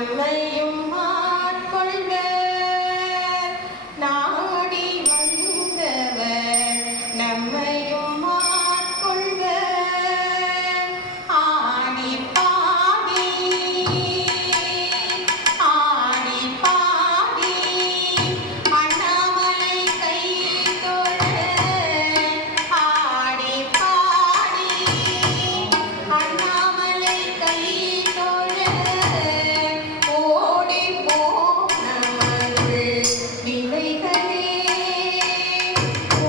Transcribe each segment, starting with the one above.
நம்மையும் ஆட்கொள்க நாடி வந்தவர் நம்மையும் ஆட்கொள்க ஆடி பாடி ஆடி பாடி அண்ணாமலை கை தொழ ஆடி பாடி அண்ணாமலை கை தொழ ஓடி போம் நமருள் வினைகளே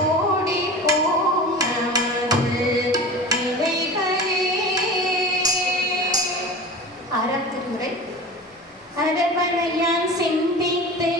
ஓடி போம் நமருள் வினைகளே. ஆறாம் திருமுறை அரவணையான் சிந்தித்து